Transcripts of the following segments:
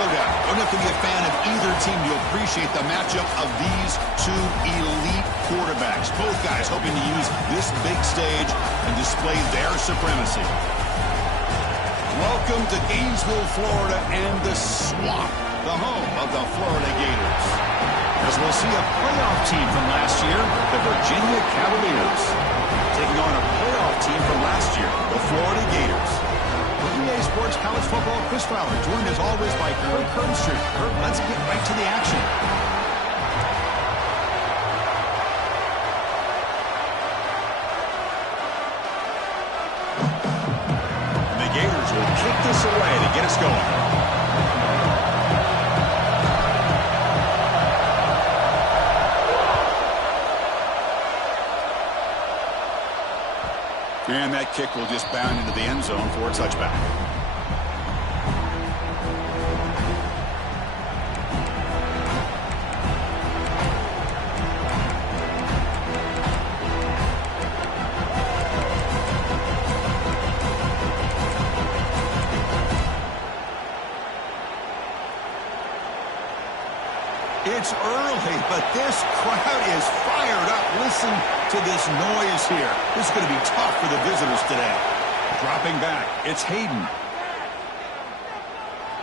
showdown. You don't have to be a fan of either team to appreciate the matchup of these two elite quarterbacks. Both guys hoping to use this big stage and display their supremacy. Welcome to Gainesville, Florida, and the Swamp, the home of the Florida Gators. As we'll see a playoff team from last year, the Virginia Cavaliers, taking on a playoff team from last year, the Florida Gators. EA Sports College Football Chris Fowler, joined as always by Kirk Herbstreit. Kirk, let's get right to the action. The Gators will kick this away to get us going. And that kick will just bound into the end zone for a touchback. It's early, but this crowd is fired up. Listen to this noise here. This is going to be tough for the visitors today. Dropping back, it's Hayden.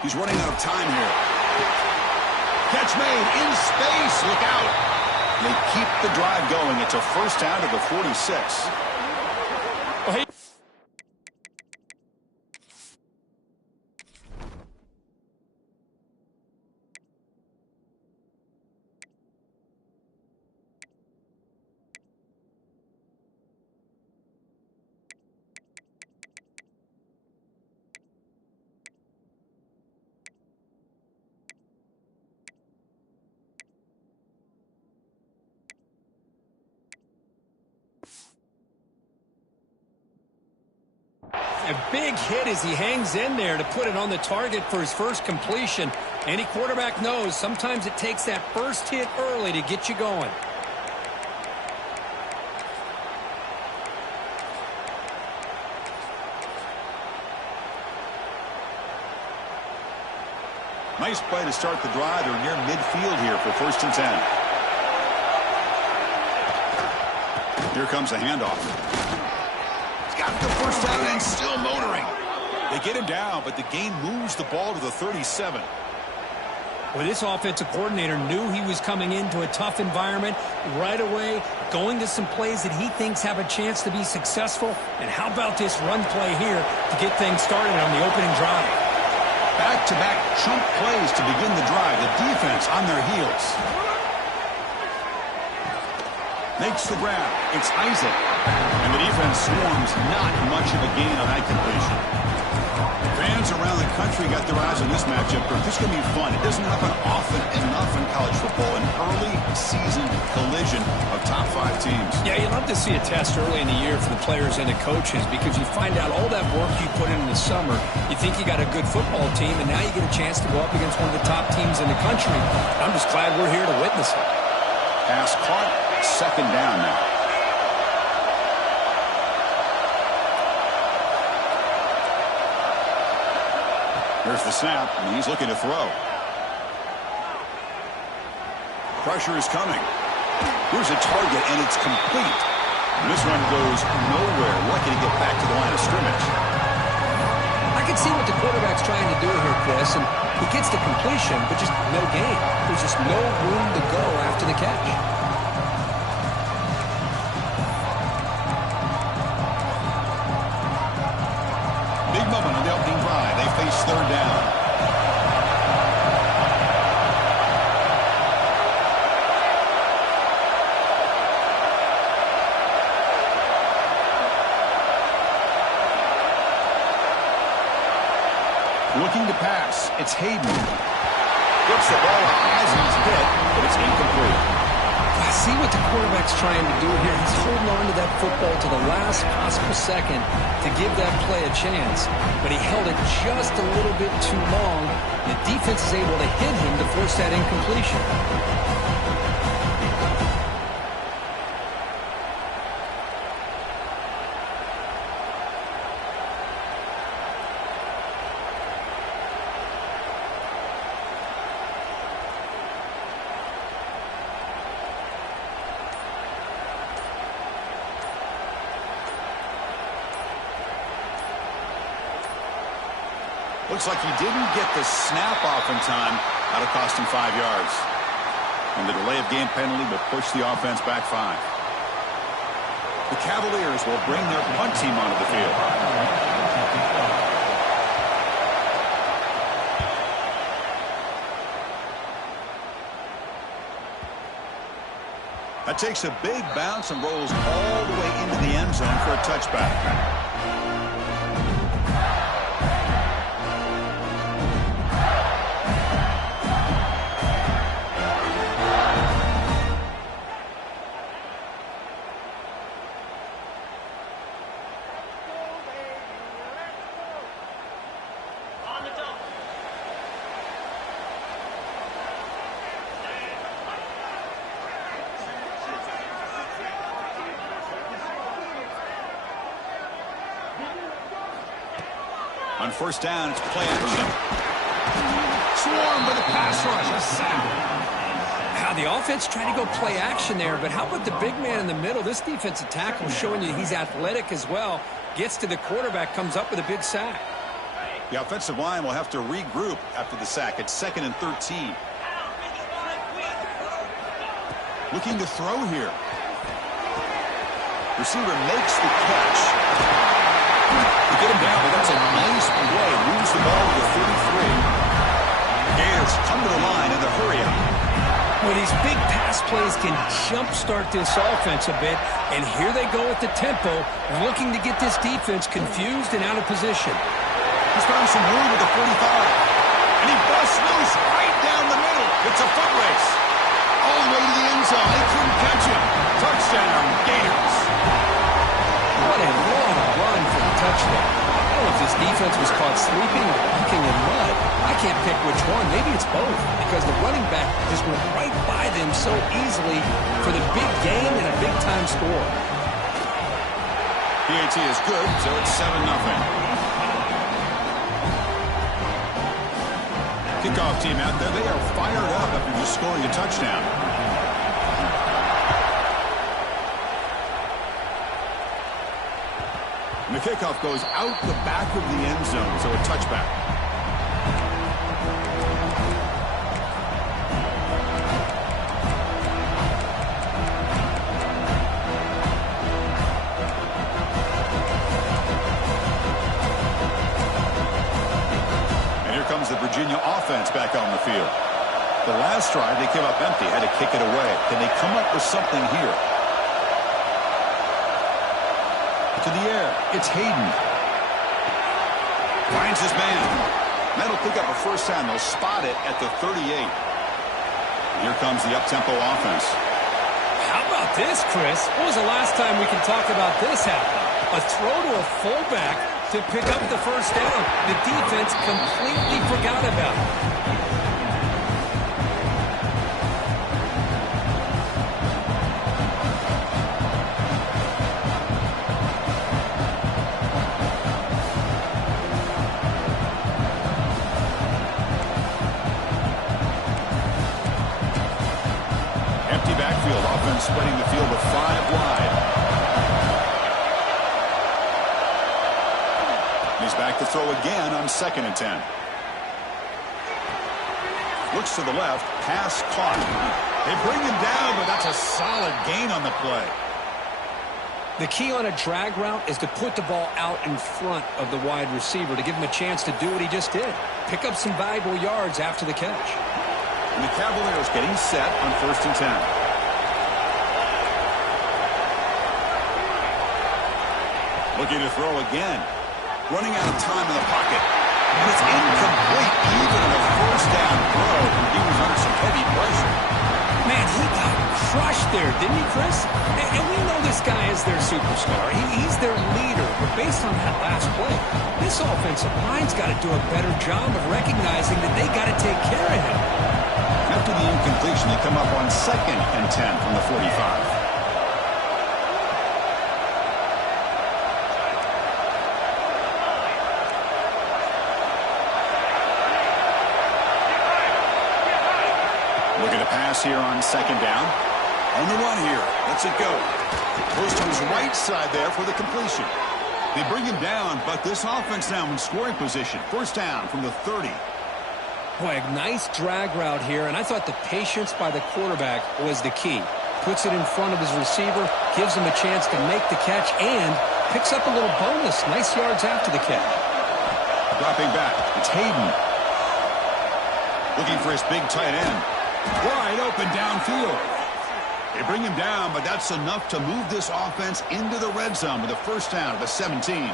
He's running out of time here. Catch made in space. Look out. They keep the drive going. It's a first down to the 46. A big hit as he hangs in there to put it on the target for his first completion. Any quarterback knows sometimes it takes that first hit early to get you going. Nice play to start the drive. They're near midfield here for 1st and 10. Here comes the handoff. Got the first down and still motoring. They get him down, but the game moves the ball to the 37. Well, this offensive coordinator knew he was coming into a tough environment right away, going to some plays that he thinks have a chance to be successful. And how about this run play here to get things started on the opening drive? Back-to-back chunk plays to begin the drive. The defense on their heels. Makes the grab. It's Isaac. And the defense swarms. Not much of a gain on that completion. Fans around the country got their eyes on this matchup. This is going to be fun. It doesn't happen often enough in college football. An early season collision of top 5 teams. Yeah, you love to see a test early in the year for the players and the coaches because you find out all that work you put in the summer. You think you got a good football team, and now you get a chance to go up against one of the top teams in the country. I'm just glad we're here to witness it. Pass caught. 2nd down now. Here's the snap, and he's looking to throw. Pressure is coming. Here's a target, and it's complete. And this run goes nowhere. Lucky to get back to the line of scrimmage. I can see what the quarterback's trying to do here, Chris, and he gets the completion, but just no gain. There's just no room to go after the catch. Big moment on the opening drive. They face 3rd down. Looking to pass. It's Hayden. Gets the ball as he's hit, but it's incomplete. I see what the quarterback's trying to do here. He's holding on to that football to the last possible second to give that play a chance. But he held it just a little bit too long. The defense is able to hit him to force that incompletion. Looks like he didn't get the snap off in time. That'll cost him 5 yards. And the delay of game penalty will push the offense back 5. The Cavaliers will bring their punt team onto the field. That takes a big bounce and rolls all the way into the end zone for a touchback. On first down, it's play action. Swarmed by the pass rush. A sack. Now, the offense trying to go play action there, but how about the big man in the middle? This defensive tackle showing you he's athletic as well. Gets to the quarterback, comes up with a big sack. The offensive line will have to regroup after the sack. It's 2nd and 13. Looking to throw here. Receiver makes the catch. To get him down, but that's a nice play. Moves the ball to the 33. Gators come to the line in the hurry up. Well, these big pass plays can jumpstart this offense a bit, and here they go at the tempo, looking to get this defense confused and out of position. He's found some room with the 45. And he busts loose right down the middle. It's a foot race. All the way to the end zone. They couldn't catch him. Touchdown, Gators. What a long run for the touchdown. I don't know if this defense was caught sleeping or walking in mud. I can't pick which one. Maybe it's both, because the running back just went right by them so easily for the big gain and a big-time score. PAT is good, so it's 7-0. Kickoff team out there. They are fired up after just scoring a touchdown. And the kickoff goes out the back of the end zone, so a touchback. And here comes the Virginia offense back on the field. The last drive, they came up empty, had to kick it away. Can they come up with something here? To the air, it's Hayden. Finds his man. That'll pick up a first down. They'll spot it at the 38. Here comes the up-tempo offense. How about this, Chris? When was the last time we can talk about this happen? A throw to a fullback to pick up the first down. The defense completely forgot about it. Spreading the field with 5 wide. He's back to throw again on 2nd and 10. Looks to the left. Pass caught. They bring him down, but that's a solid gain on the play. The key on a drag route is to put the ball out in front of the wide receiver to give him a chance to do what he just did. Pick up some valuable yards after the catch. And the Cavaliers getting set on 1st and 10. Looking to throw again. Running out of time in the pocket. And it's incomplete, even on a first down throw. He was under some heavy pressure. Man, he got crushed there, didn't he, Chris? And we know this guy is their superstar. He's their leader. But based on that last play, this offensive line's got to do a better job of recognizing that they got to take care of him. After the incompletion, they come up on 2nd and 10 from the 45. Looking to pass here on 2nd down. On the run here. Lets it go. Goes to his right side there for the completion. They bring him down, but this offense now in scoring position. First down from the 30. Boy, a nice drag route here, and I thought the patience by the quarterback was the key. Puts it in front of his receiver, gives him a chance to make the catch, and picks up a little bonus. Nice yards after the catch. Dropping back, it's Hayden. Looking for his big tight end. Wide open downfield. They bring him down, but that's enough to move this offense into the red zone with a first down at the 17.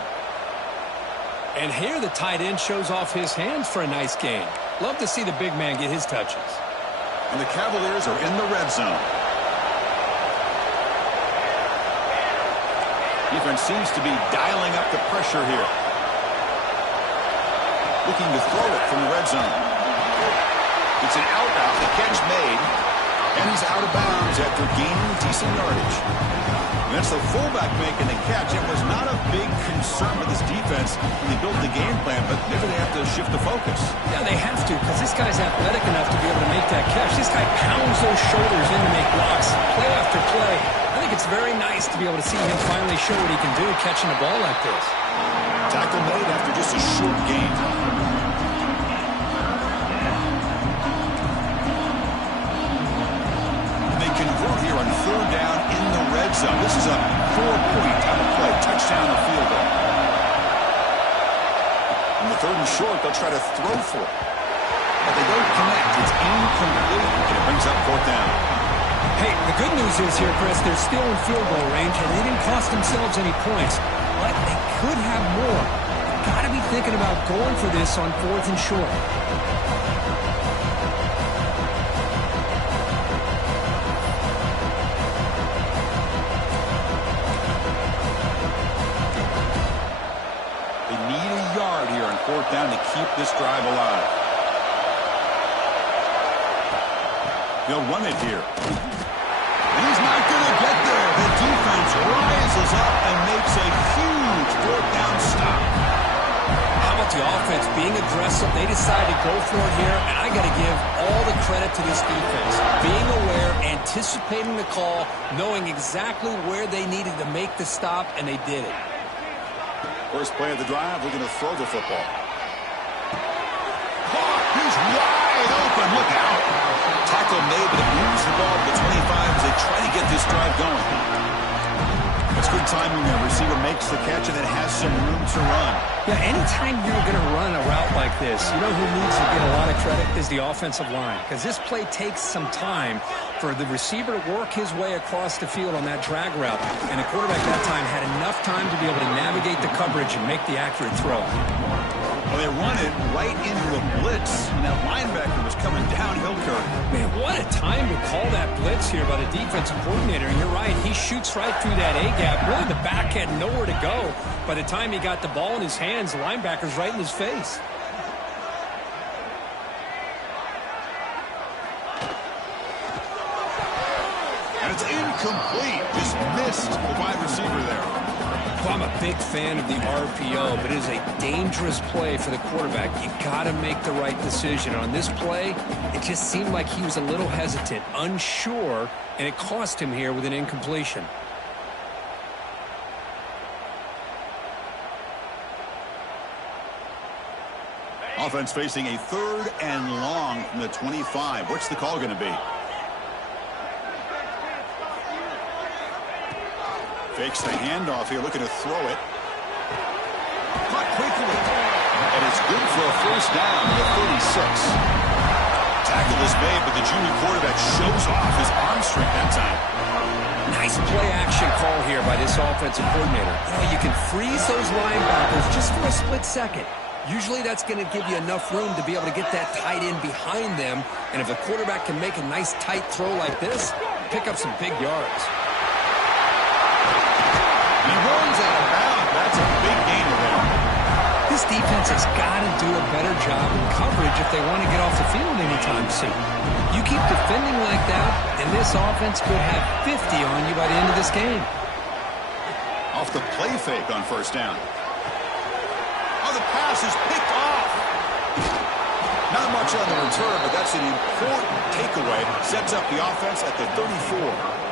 And here the tight end shows off his hands for a nice gain. Love to see the big man get his touches. And the Cavaliers are in the red zone. Defense seems to be dialing up the pressure here. Looking to throw it from the red zone. It's an out route, the catch made, and he's out of bounds after gaining decent yardage. And that's the fullback making the catch. It was not a big concern with this defense when they built the game plan, but maybe they have to shift the focus. Yeah, they have to, because this guy's athletic enough to be able to make that catch. This guy pounds those shoulders in to make blocks, play after play. I think it's very nice to be able to see him finally show what he can do catching the ball like this. Tackle made after just a short gain. Convert here on third down in the red zone. This is a 4-point type of play, touchdown or field goal. On the third and short, they'll try to throw for it. But they don't connect. It's incomplete, and it brings up fourth down. Hey, the good news is here, Chris, they're still in field goal range, and they didn't cost themselves any points. But they could have more. Got to be thinking about going for this on fourth and short. Fourth down to keep this drive alive. They'll run it here. And he's not going to get there. The defense rises up and makes a huge fourth down stop. How about the offense being aggressive? They decide to go for it here, and I got to give all the credit to this defense. Being aware, anticipating the call, knowing exactly where they needed to make the stop, and they did it. First play of the drive, we're going to throw the football. He's wide open. Look out. Tackle made, but it moves the ball to the 25 as they try to get this drive going. That's good timing there. Receiver makes the catch and then has some room to run. Yeah, anytime you're going to run a route like this, you know who needs to get a lot of credit is the offensive line. Because this play takes some time for the receiver to work his way across the field on that drag route. And the quarterback that time had enough time to be able to navigate the coverage and make the accurate throw. Well, they run it right into a blitz, and that linebacker was coming downhill, Kirk. Man, what a time to call that blitz here by the defensive coordinator. And you're right, he shoots right through that A-gap. Really, the back had nowhere to go. By the time he got the ball in his hands, the linebacker's right in his face. And it's incomplete. Just missed the wide receiver there. Well, I'm a big fan of the RPO, but it is a dangerous play for the quarterback. You got to make the right decision. On this play, it just seemed like he was a little hesitant, unsure, and it cost him here with an incompletion. Offense facing a third and long from the 25. What's the call going to be? Fakes the handoff here, looking to throw it. Caught quickly. And it's good for a first down to the 36. Tackle is made, but the junior quarterback shows off his arm strength that time. Nice play-action call here by this offensive coordinator. You know, you can freeze those linebackers just for a split second. Usually that's going to give you enough room to be able to get that tight end behind them. And if the quarterback can make a nice tight throw like this, pick up some big yards. He runs out of bounds. That's a big gain there. This defense has got to do a better job in coverage if they want to get off the field anytime soon. You keep defending like that, and this offense could have 50 on you by the end of this game. Off the play fake on first down. Oh, the pass is picked off. Not much on the return, but that's an important takeaway. Sets up the offense at the 34.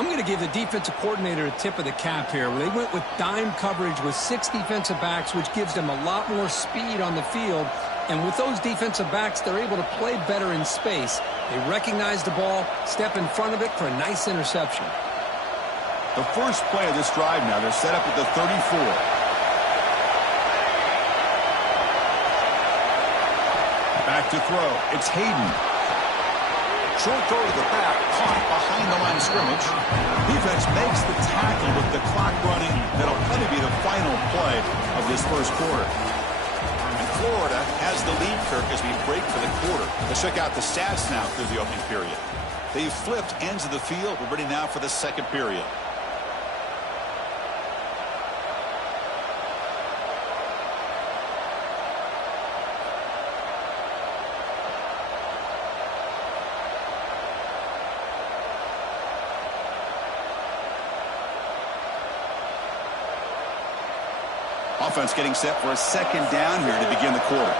I'm going to give the defensive coordinator a tip of the cap here. They went with dime coverage with 6 defensive backs, which gives them a lot more speed on the field. And with those defensive backs, they're able to play better in space. They recognize the ball, step in front of it for a nice interception. The first play of this drive now, they're set up at the 34. Back to throw. It's Hayden. Short throw to the back, caught behind the line of scrimmage. Defense makes the tackle with the clock running. That'll probably be the final play of this first quarter. And Florida has the lead, Kirk, as we break for the quarter. Let's check out the stats now through the opening period. They've flipped ends of the field. We're ready now for the second period. Offense getting set for a second down here to begin the quarter.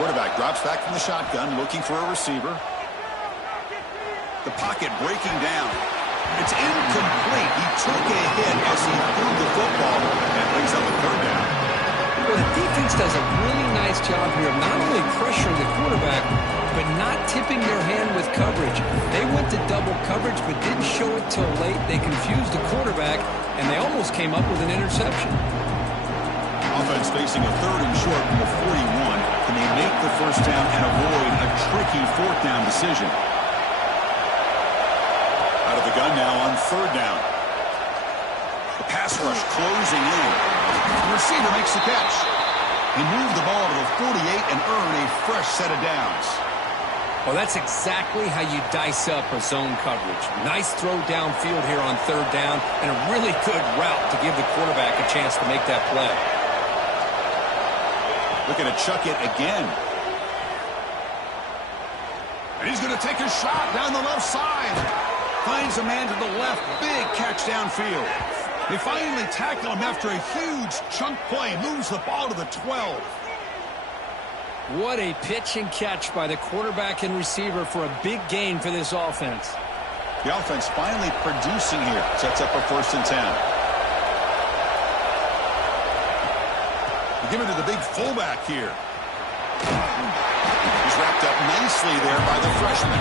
Quarterback drops back from the shotgun, looking for a receiver. The pocket breaking down. It's incomplete. He took a hit as he threw the football and brings up a third down. Well, the defense does a really nice job here of not only pressuring the quarterback, but not tipping their hand with coverage. They went to double coverage, but didn't show it till late. They confused the quarterback, and they almost came up with an interception. Offense facing a third and short from the 41. Can they make the first down and avoid a tricky fourth down decision? Out of the gun now on third down. The pass rush closing in. The receiver makes the catch. He moved the ball to the 48 and earned a fresh set of downs. Well, that's exactly how you dice up a zone coverage. Nice throw downfield here on third down, and a really good route to give the quarterback a chance to make that play. Looking to chuck it again. And he's going to take a shot down the left side. Finds a man to the left. Big catch downfield. They finally tackle him after a huge chunk play. Moves the ball to the 12. What a pitch and catch by the quarterback and receiver for a big gain for this offense. The offense finally producing here. Sets up a 1st and 10. They give it to the big fullback here. He's wrapped up nicely there by the freshman.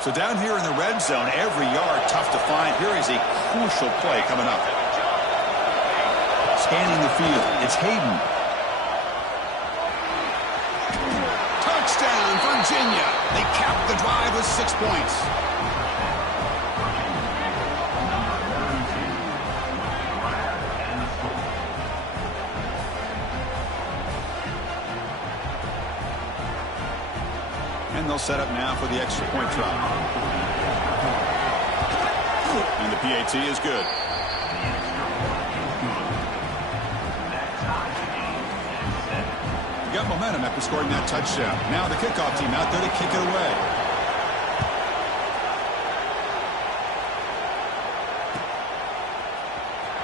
So down here in the red zone, every yard tough to find. Here is a crucial play coming up. Scanning the field, it's Hayden. Touchdown, Virginia. They cap the drive with 6 points. And they'll set up now for the extra point try. And the PAT is good. You got momentum after scoring that touchdown. Now the kickoff team out there to kick it away.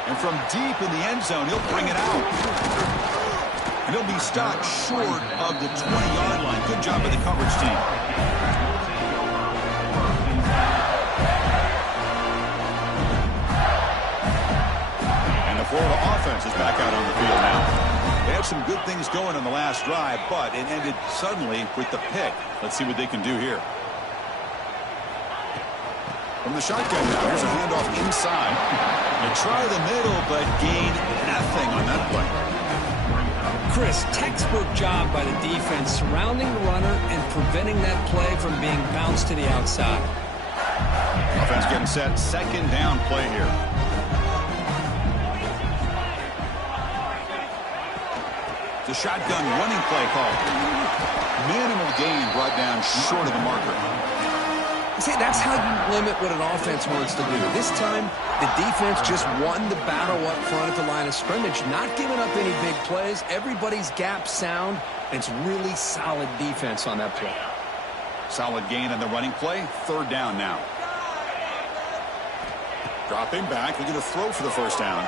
And from deep in the end zone, he'll bring it out. And he'll be stopped short of the 20-yard line. Good job by the coverage team. And the Florida offense is back out on the field now. They had some good things going on the last drive, but it ended suddenly with the pick. Let's see what they can do here. From the shotgun now, here's a handoff inside. They try the middle, but gain nothing on that play. Chris, textbook job by the defense surrounding the runner and preventing that play from being bounced to the outside. Offense getting set. Second down play here. The shotgun running play called. Minimal gain brought down short of the marker. See, that's how you limit what an offense wants to do. This time, the defense just won the battle up front at the line of scrimmage, not giving up any big plays. Everybody's gap sound, and it's really solid defense on that play. Solid gain on the running play. 3rd down now. Dropping back. They're going to throw for the first down.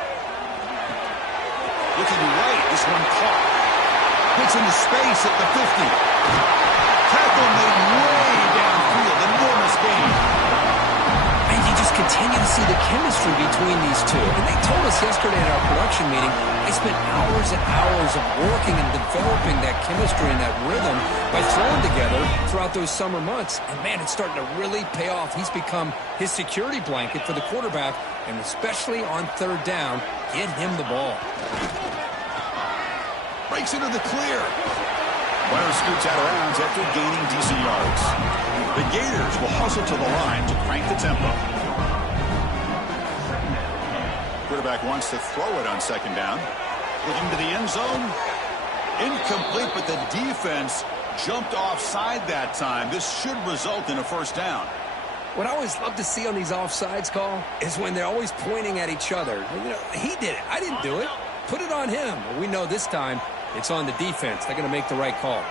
Looking right. This one caught. Hits into space at the 50. Tackle made way downfield. Enormous gain. And you just continue to see the chemistry between these two. And they told us yesterday at our production meeting, they spent hours and hours of working and developing that chemistry and that rhythm by throwing together throughout those summer months. And, man, it's starting to really pay off. He's become his security blanket for the quarterback, and especially on 3rd down, get him the ball. Breaks into the clear. Runner scoots out of bounds after gaining decent yards. The Gators will hustle to the line to crank the tempo. Quarterback wants to throw it on 2nd down. Looking to the end zone. Incomplete, but the defense jumped offside that time. This should result in a 1st down. What I always love to see on these offsides call is when they're always pointing at each other. You know, he did it. I didn't do it. Put it on him. We know this time it's on the defense. They're going to make the right call.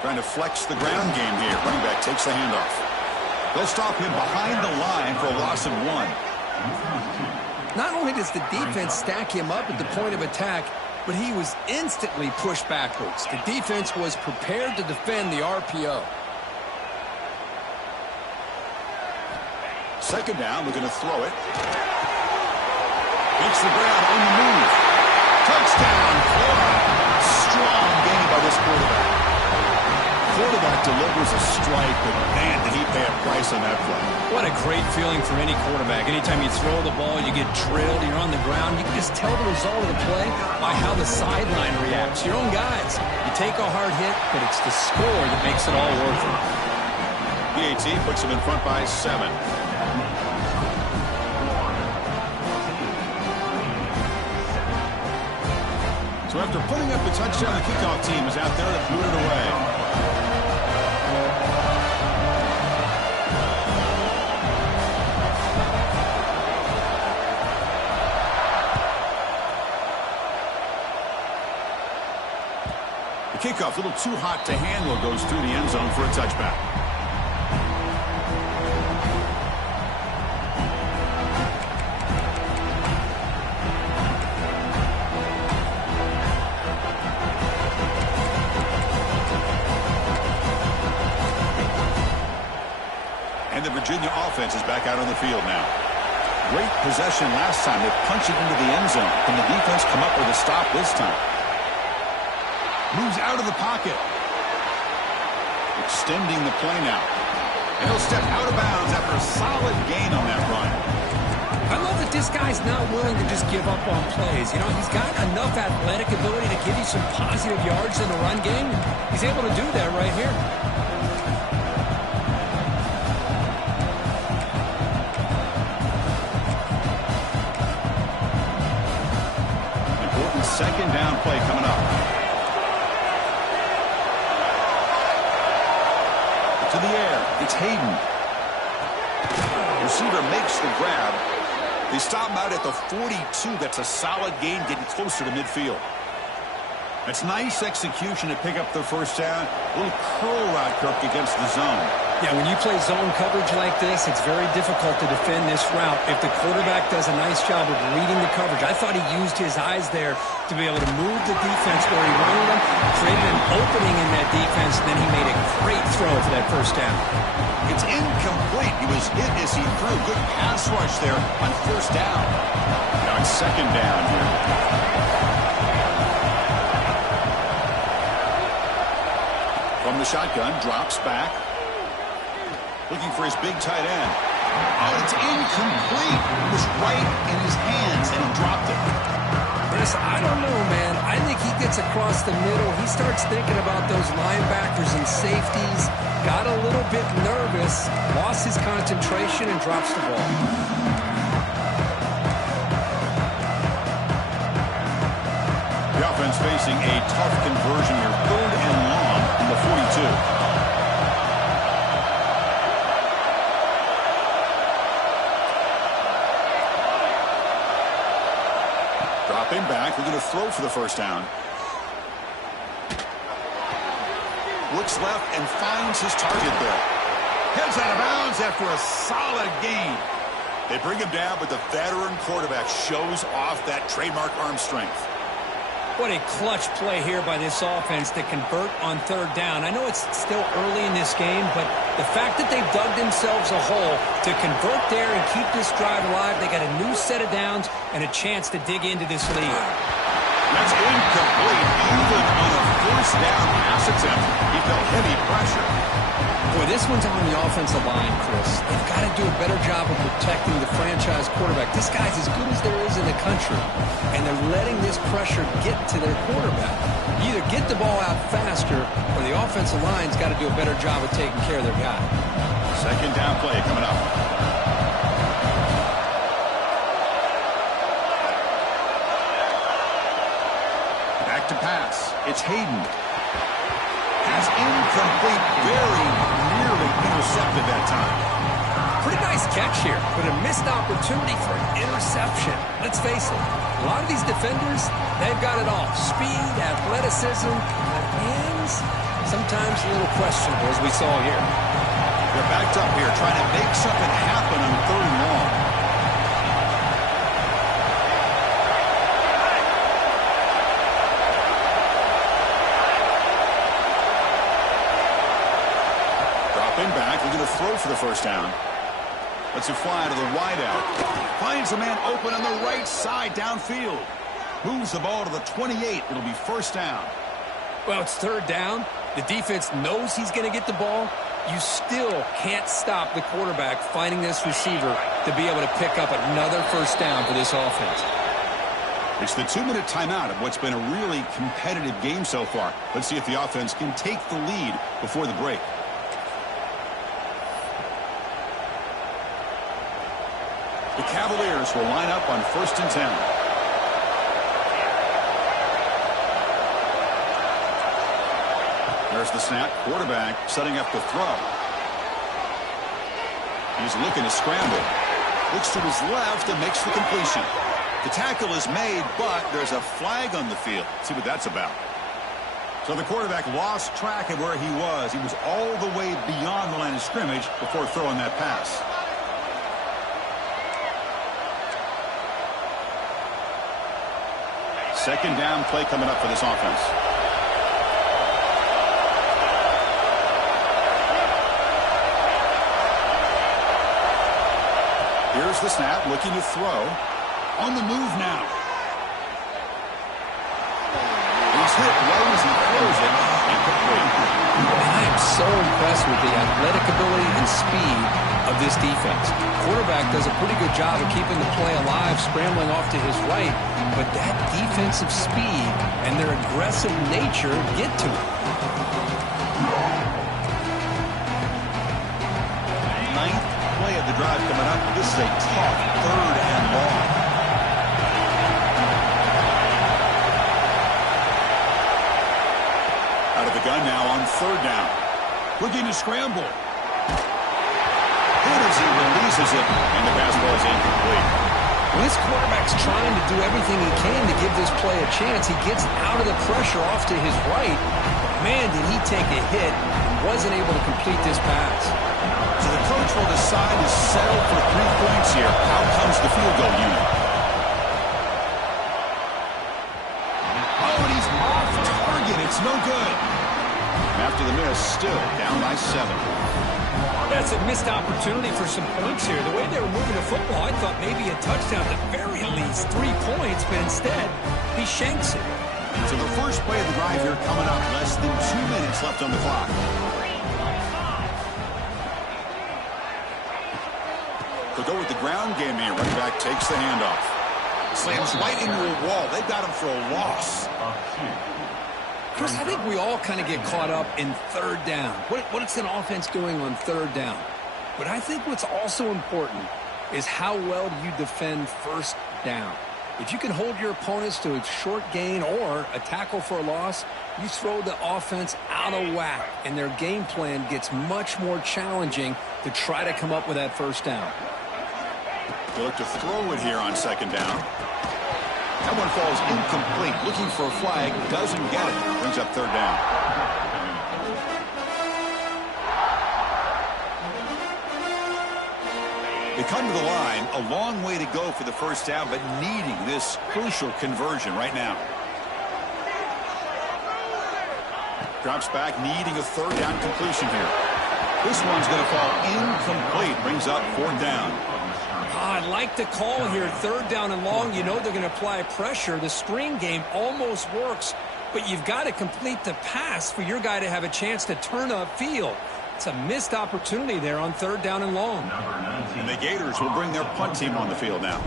Trying to flex the ground game here. Running back takes the handoff. They'll stop him behind the line for a loss of 1. Not only does the defense stack him up at the point of attack, but he was instantly pushed backwards. The defense was prepared to defend the RPO. 2nd down, we're going to throw it. Makes the ground on the move. Touchdown, Florida. Strong game by this quarterback. Quarterback delivers a strike, but man, did he pay a price on that play. What a great feeling for any quarterback. Anytime you throw the ball, you get drilled, you're on the ground. You can just tell the result of the play by how the sideline reacts. Your own guys. You take a hard hit, but it's the score that makes it all worth it. PAT puts him in front by 7. So after putting up the touchdown, the kickoff team is out there to boot it away. The kickoff, a little too hot to handle, goes through the end zone for a touchback. And the Virginia offense is back out on the field now. Great possession last time. They punched it into the end zone. Can the defense come up with a stop this time? Moves out of the pocket. Extending the play now. And he'll step out of bounds after a solid gain on that run. I love that this guy's not willing to just give up on plays. You know, he's got enough athletic ability to give you some positive yards in the run game. He's able to do that right here. Important 2nd down play coming up. To the air. It's Hayden. Receiver makes the grab. They stop him out at the 42. That's a solid gain, getting closer to midfield. That's nice execution to pick up the 1st down. A little curl route, Kirk, against the zone. Yeah, when you play zone coverage like this, it's very difficult to defend this route if the quarterback does a nice job of reading the coverage. I thought he used his eyes there to be able to move the defense where he wanted them, created an opening in that defense, and then he made a great throw for that 1st down. It's incomplete. He was hit as he threw. Good pass rush there on 1st down. Now it's 2nd down here. From the shotgun, drops back. Looking for his big tight end. Oh, it's incomplete. It was right in his hands, and he dropped it. Chris, I don't know, man. I think he gets across the middle. He starts thinking about those linebackers and safeties. Got a little bit nervous, lost his concentration, and drops the ball. The offense facing a tough conversion here. 3rd and long. the 42. Dropping back, we're going to throw for the first down. Looks left and finds his target there. Heads out of bounds after a solid gain. They bring him down, but the veteran quarterback shows off that trademark arm strength. What a clutch play here by this offense to convert on third down. I know it's still early in this game, but the fact that they've dug themselves a hole to convert there and keep this drive alive, they got a new set of downs and a chance to dig into this lead. That's incomplete. Even on a first down pass attempt, he felt heavy pressure. Boy, this one's on the offensive line, Chris. They've got to do a better job of protecting the franchise quarterback. This guy's as good as there is in the country, and they're letting this pressure get to their quarterback. You either get the ball out faster, or the offensive line's got to do a better job of taking care of their guy. Second down play coming up. Back to pass. It's Hayden. Pass incomplete, very nearly intercepted that time. Pretty nice catch here, but a missed opportunity for an interception. Let's face it, a lot of these defenders, they've got it all. Speed, athleticism, but hands, sometimes a little questionable, as we saw here. They're backed up here, trying to make something happen on third and long. Back, we're going to throw for the first down. Lets it fly to the wideout. Finds a man open on the right side downfield. Moves the ball to the 28. It'll be first down. Well, it's third down. The defense knows he's going to get the ball. You still can't stop the quarterback finding this receiver to be able to pick up another first down for this offense. It's the 2-minute timeout of what's been a really competitive game so far. Let's see if the offense can take the lead before the break. The Cavaliers will line up on 1st and 10. There's the snap. Quarterback setting up the throw. He's looking to scramble. Looks to his left and makes the completion. The tackle is made, but there's a flag on the field. Let's see what that's about. So the quarterback lost track of where he was. He was all the way beyond the line of scrimmage before throwing that pass. Second down play coming up for this offense. Here's the snap, looking to throw. On the move now. He's hit right as he throws it. Incomplete. I am so impressed with the athletic ability and speed of this defense. Quarterback does a pretty good job of keeping the play alive, scrambling off to his right, but that defensive speed and their aggressive nature get to him. Ninth play of the drive coming up. This is a tough third and long. Out of the gun now on third down. Looking to scramble. Hit as he releases it, and the pass ball is incomplete. Well, this quarterback's trying to do everything he can to give this play a chance. He gets out of the pressure off to his right. But man, did he take a hit and wasn't able to complete this pass. So the coach will decide to settle for 3 points here. Out comes the field goal unit. Oh, and he's off target. It's no good. After the miss, still down by 7. That's a missed opportunity for some points here. The way they were moving the football, I thought maybe a touchdown, at the very least 3 points, but instead, he shanks it. So the first play of the drive here coming up, less than 2 minutes left on the clock. They'll go with the ground game here. Running back takes the handoff. Slams right into a wall. They've got him for a loss. Chris, I think we all kind of get caught up in third down. What is an offense doing on third down? But I think what's also important is how well do you defend first down. If you can hold your opponents to a short gain or a tackle for a loss, you throw the offense out of whack, and their game plan gets much more challenging to try to come up with that first down. They look to throw it here on second down. That one falls incomplete. Looking for a flag, doesn't get it. Brings up third down. They come to the line, a long way to go for the first down, but needing this crucial conversion right now. Drops back, needing a third down completion here. This one's going to fall incomplete. Brings up fourth down. I like the call here. Third down and long. You know they're going to apply pressure. The screen game almost works, but you've got to complete the pass for your guy to have a chance to turn upfield. It's a missed opportunity there on third down and long. And the Gators will bring their punt team on the field now.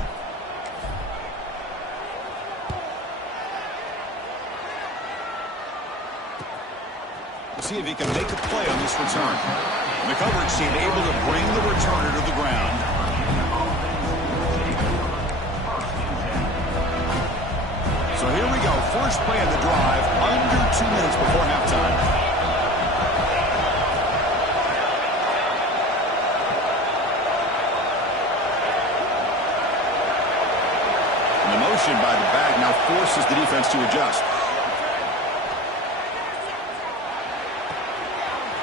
We'll see if he can make a play on this return. And the coverage team able to bring the returner to the ground. So here we go. First play of the drive, under 2 minutes before halftime. By the back now forces the defense to adjust.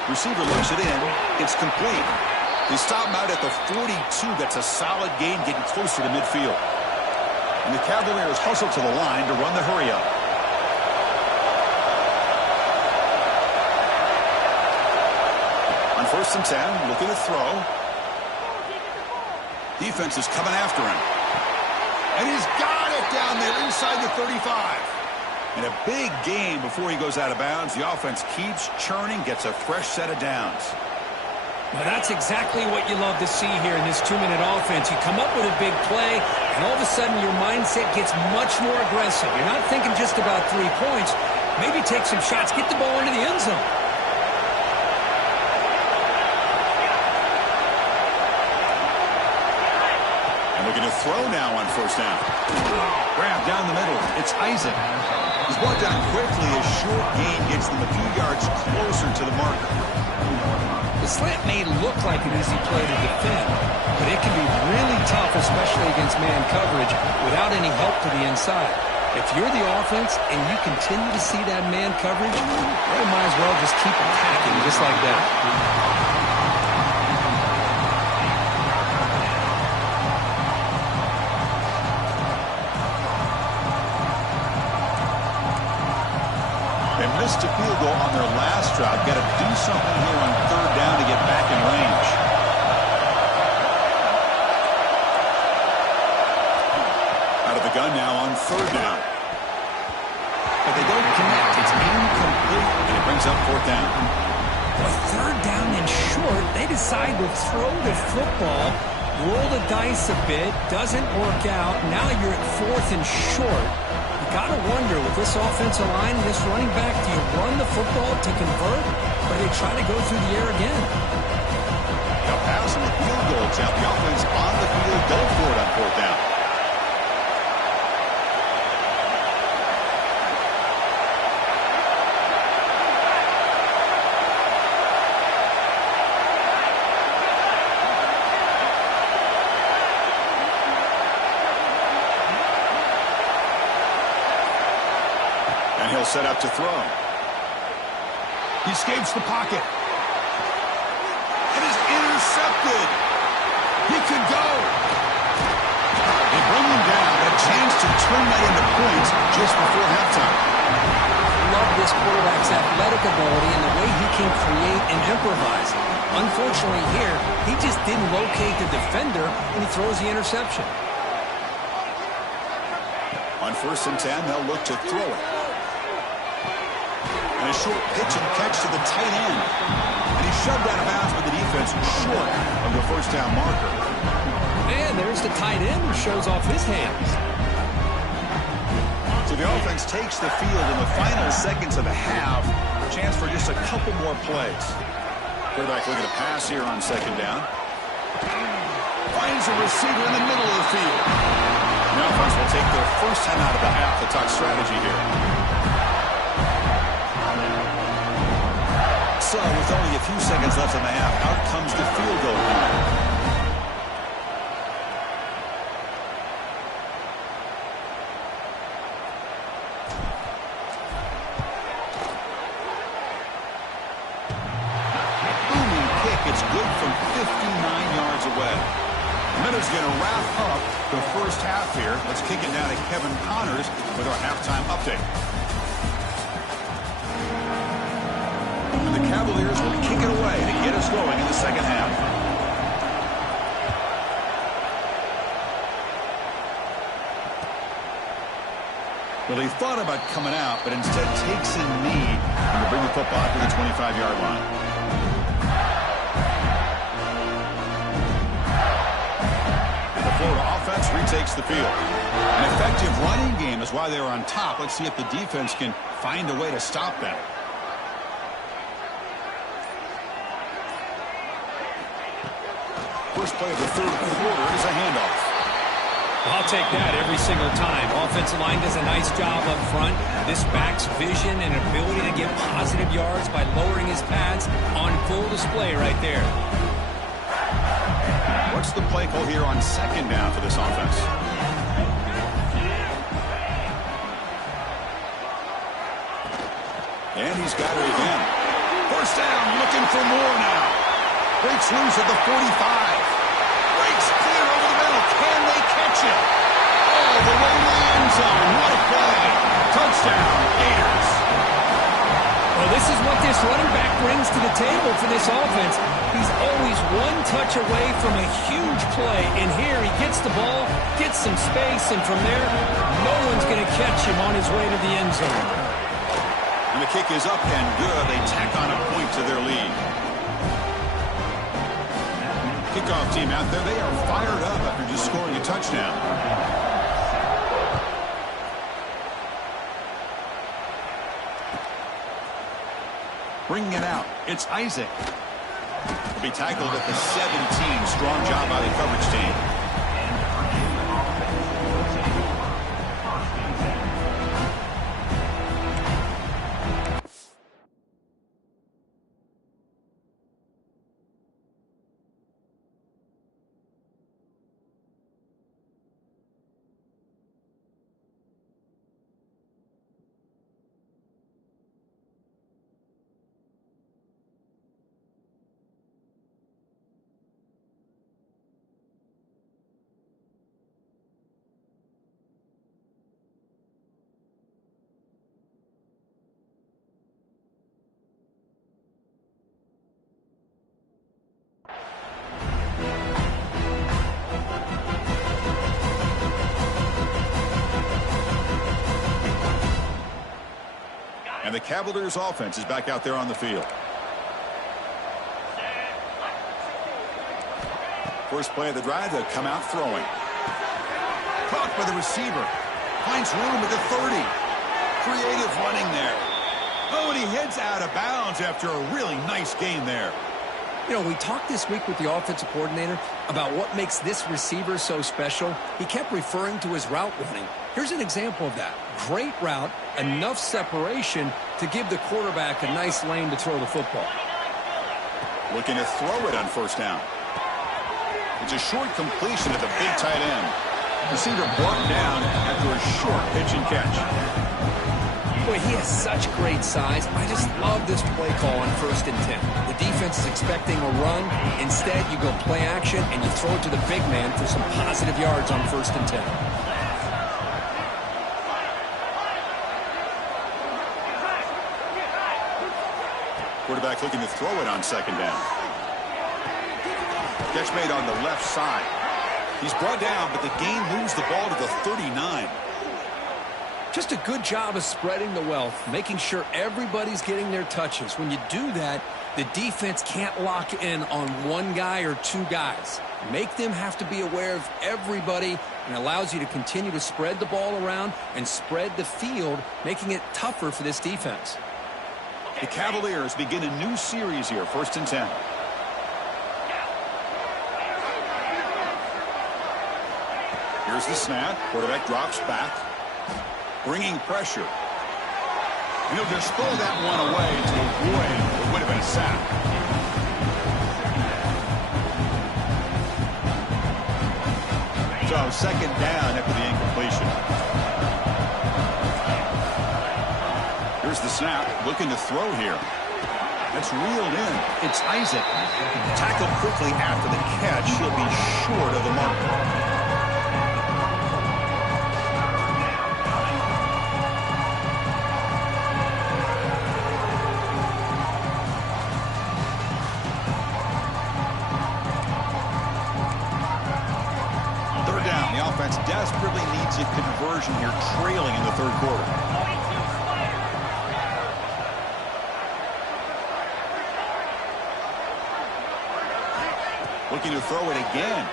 Receiver looks it in. It's complete. They stop him out at the 42. That's a solid gain, getting closer to midfield. And the Cavaliers hustle to the line to run the hurry up. On 1st and 10, looking to throw. Defense is coming after him. And he's got it down there inside the 35. And a big gain before he goes out of bounds. The offense keeps churning, gets a fresh set of downs. Well, that's exactly what you love to see here in this 2-minute offense. You come up with a big play, and all of a sudden your mindset gets much more aggressive. You're not thinking just about 3 points. Maybe take some shots, get the ball into the end zone. Looking to throw now on first down. Grab down the middle. It's Isaac. He's brought down quickly. A short gain gets them a few yards closer to the marker. The slant may look like an easy play to defend, but it can be really tough, especially against man coverage, without any help to the inside. If you're the offense and you continue to see that man coverage, you might as well just keep attacking just like that. Missed a field goal on their last drive. Got to do something here on third down to get back in range. Out of the gun now on third down. But they don't connect. It's incomplete, and it brings up fourth down. With third down and short, they decide to throw the football, roll the dice a bit, doesn't work out. Now you're at 4th and short. Got to wonder, with this offensive line and this running back, do you run the football to convert, or do they try to go through the air again? Now passing the field goal attempt. The offense on the field, go for it on fourth down. Set up to throw. He escapes the pocket. It is intercepted. He could go. They bring him down. A chance to turn that into points just before halftime. Love this quarterback's athletic ability and the way he can create and improvise. Unfortunately here, he just didn't locate the defender and he throws the interception. On 1st and 10, they'll look to throw it. And a short pitch and catch to the tight end. And he's shoved out of bounds with the defense short of the first down marker. And there's the tight end who shows off his hands. So the offense takes the field in the final seconds of the half. Chance for just a couple more plays. Quarterback looking to pass here on second down. Finds a receiver in the middle of the field. The offense will take their first time out of the half to talk strategy here. So, with only a few seconds left in the half, out comes the field goal line. Booming kick. It's good from 59 yards away. Minutes going to wrap up the first half here. Let's kick it down to Kevin Connors with our halftime update. And the Cavaliers will kick it away to get us going in the second half. Well, he thought about coming out, but instead takes a knee and to bring the football to the 25-yard line. The Florida offense retakes the field. An effective running game is why they were on top. Let's see if the defense can find a way to stop them. First play of the third quarter is a handoff. I'll take that every single time. Offensive line does a nice job up front. This back's vision and ability to get positive yards by lowering his pads on full display right there. What's the play call here on second down for this offense? And he's got it again. First down, looking for more now. Breaks loose at the 45. Breaks clear over the middle. Can they catch it? All the way to the end zone. What a play. Touchdown, Gators. Well, this is what this running back brings to the table for this offense. He's always one touch away from a huge play. And here he gets the ball, gets some space, and from there, no one's going to catch him on his way to the end zone. And the kick is up and good. They tack on a point to their lead. Kickoff team out there, they are fired up after just scoring a touchdown. Bringing it out, it's Isaac. He'll be tackled at the 17. Strong job by the coverage team. And the Cavaliers offense is back out there on the field. First play of the drive, they'll come out throwing. Caught by the receiver. Finds room at the 30. Creative running there. Oh, and he heads out of bounds after a really nice game there. You know, we talked this week with the offensive coordinator about what makes this receiver so special. He kept referring to his route running. Here's an example of that. Great route, enough separation to give the quarterback a nice lane to throw the football. Looking to throw it on first down. It's a short completion at the big tight end. Receiver brought down after a short pitch and catch. Boy, he has such great size. I just love this play call on 1st and 10. The defense is expecting a run. Instead, you go play action and you throw it to the big man for some positive yards on 1st and 10. Quarterback looking to throw it on second down. Catch made on the left side. He's brought down, but the gain moves the ball to the 39. Just a good job of spreading the wealth, making sure everybody's getting their touches. When you do that, the defense can't lock in on one guy or two guys. Make them have to be aware of everybody, and allows you to continue to spread the ball around and spread the field, making it tougher for this defense. The Cavaliers begin a new series here, 1st and 10. Here's the snap. Quarterback drops back, bringing pressure. And he'll just throw that one away to avoid what would have been a sack. So second down after the incompletion. Here's the snap. Looking to throw here. That's reeled in. It's Isaac. Tackled quickly after the catch. He'll be short of the mark. Desperately needs a conversion here, trailing in the third quarter. Looking to throw it again.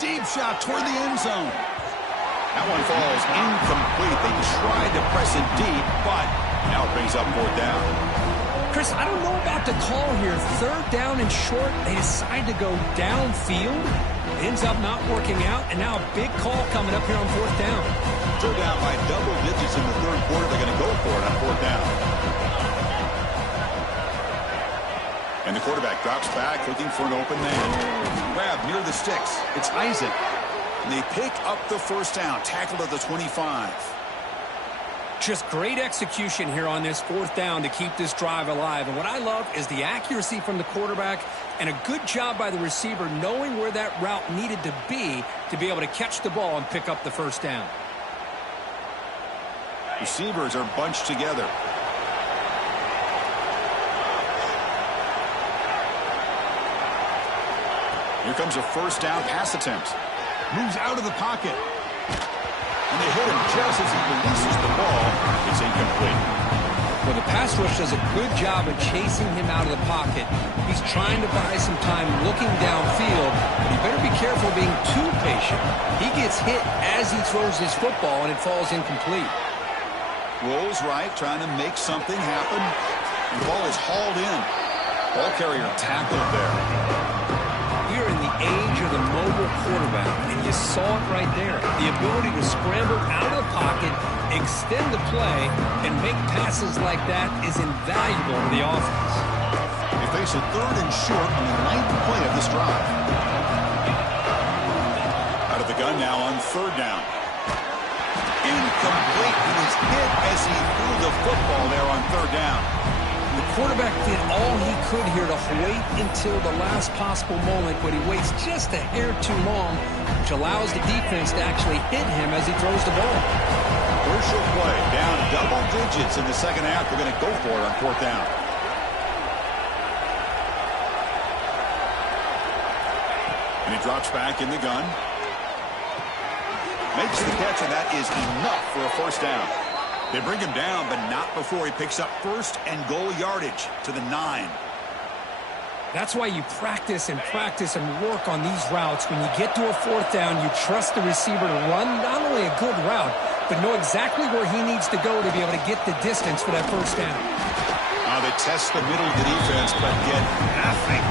Deep shot toward the end zone. That one falls incomplete. They tried to press it deep, but now it brings up fourth down. Chris, I don't know about the call here. Third down and short. They decide to go downfield. Ends up not working out, and now a big call coming up here on fourth down. They're down by double digits in the third quarter. They're going to go for it on fourth down. And the quarterback drops back, looking for an open man. Grab near the sticks. It's Isaac. And they pick up the first down, tackled at the 25. Just great execution here on this fourth down to keep this drive alive. And what I love is the accuracy from the quarterback and a good job by the receiver knowing where that route needed to be able to catch the ball and pick up the first down. Receivers are bunched together. Here comes a first down pass attempt. Moves out of the pocket. And they hit him just as he releases the ball. It's incomplete. Well, the pass rush does a good job of chasing him out of the pocket. He's trying to buy some time looking downfield, but he better be careful being too patient. He gets hit as he throws his football, and it falls incomplete. Rolls right, trying to make something happen. And the ball is hauled in. Ball carrier tackled there. We're in the age of the mobile quarterback, and you saw it right there. The ability to scramble out of the pocket, extend the play, and make passes like that is invaluable to the offense. They face a third and short on the 9th play of this drive. Out of the gun now on third down. Incomplete. He was hit as he threw the football there on third down. The quarterback did all he could here to wait until the last possible moment, but he waits just a hair too long, which allows the defense to actually hit him as he throws the ball. Crucial play, down double digits in the second half. They're going to go for it on fourth down. And he drops back in the gun. Makes the catch, and that is enough for a first down. They bring him down, but not before he picks up first and goal yardage to the 9. That's why you practice and work on these routes. When you get to a fourth down, you trust the receiver to run not only a good route, but know exactly where he needs to go to be able to get the distance for that first down. They test the middle of the defense, but get nothing.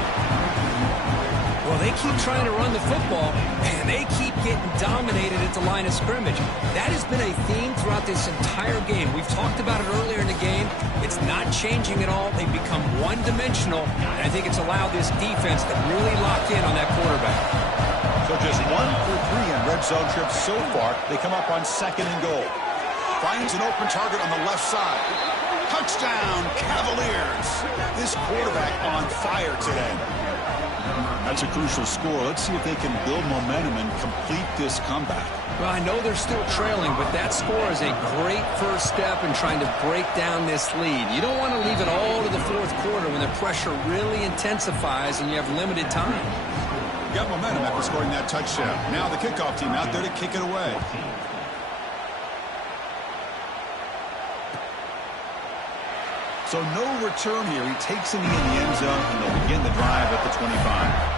Well, they keep trying to run the football, and they keep getting dominated at the line of scrimmage. That has been a theme throughout this entire game. We've talked about it earlier in the game. It's not changing at all. They've become one-dimensional, and I think it's allowed this defense to really lock in on that quarterback. So just 1 for 3 in red zone trips so far. They come up on second and goal. Finds an open target on the left side. Touchdown, Cavaliers. This quarterback on fire today. That's a crucial score. Let's see if they can build momentum and complete this comeback. Well, I know they're still trailing, but that score is a great first step in trying to break down this lead. You don't want to leave it all to the fourth quarter when the pressure really intensifies and you have limited time. Got momentum after scoring that touchdown. Now the kickoff team out there to kick it away. So no return here. He takes it in the end zone, and they'll begin the drive at the 25.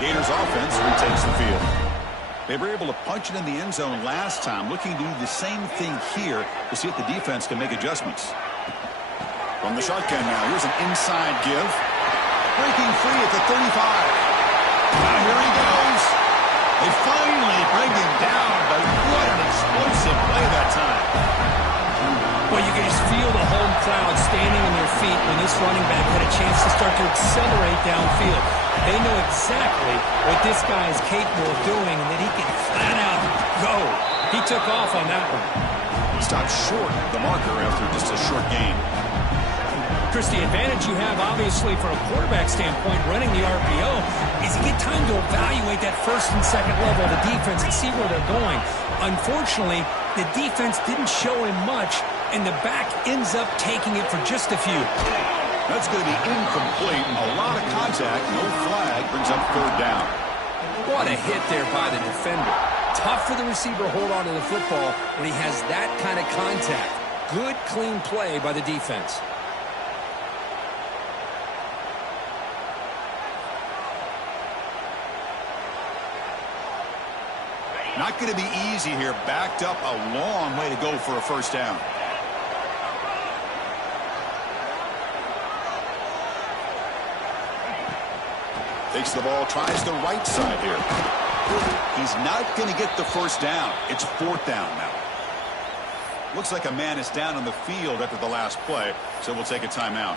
Gators offense retakes the field. They were able to punch it in the end zone last time, looking to do the same thing here to see if the defense can make adjustments. From the shotgun now, here's an inside give. Breaking free at the 35. Now here he goes. They finally bring him down, but what an explosive play that time. Well, you can just feel the home crowd standing on their feet when this running back had a chance to start to accelerate downfield. They know exactly what this guy is capable of doing and that he can flat out go. He took off on that one. Stopped short the marker after just a short gain. Chris, the advantage you have, obviously, from a quarterback standpoint, running the RPO, is you get time to evaluate that first and second level of the defense and see where they're going. Unfortunately, the defense didn't show him much, and the back ends up taking it for just a few. That's going to be incomplete. A lot of contact, no flag, brings up third down. What a hit there by the defender. Tough for the receiver to hold on to the football when he has that kind of contact. Good, clean play by the defense. Not going to be easy here. Backed up a long way to go for a first down. Takes the ball, tries the right side here. He's not going to get the first down. It's fourth down now. Looks like a man is down on the field after the last play, so we'll take a timeout.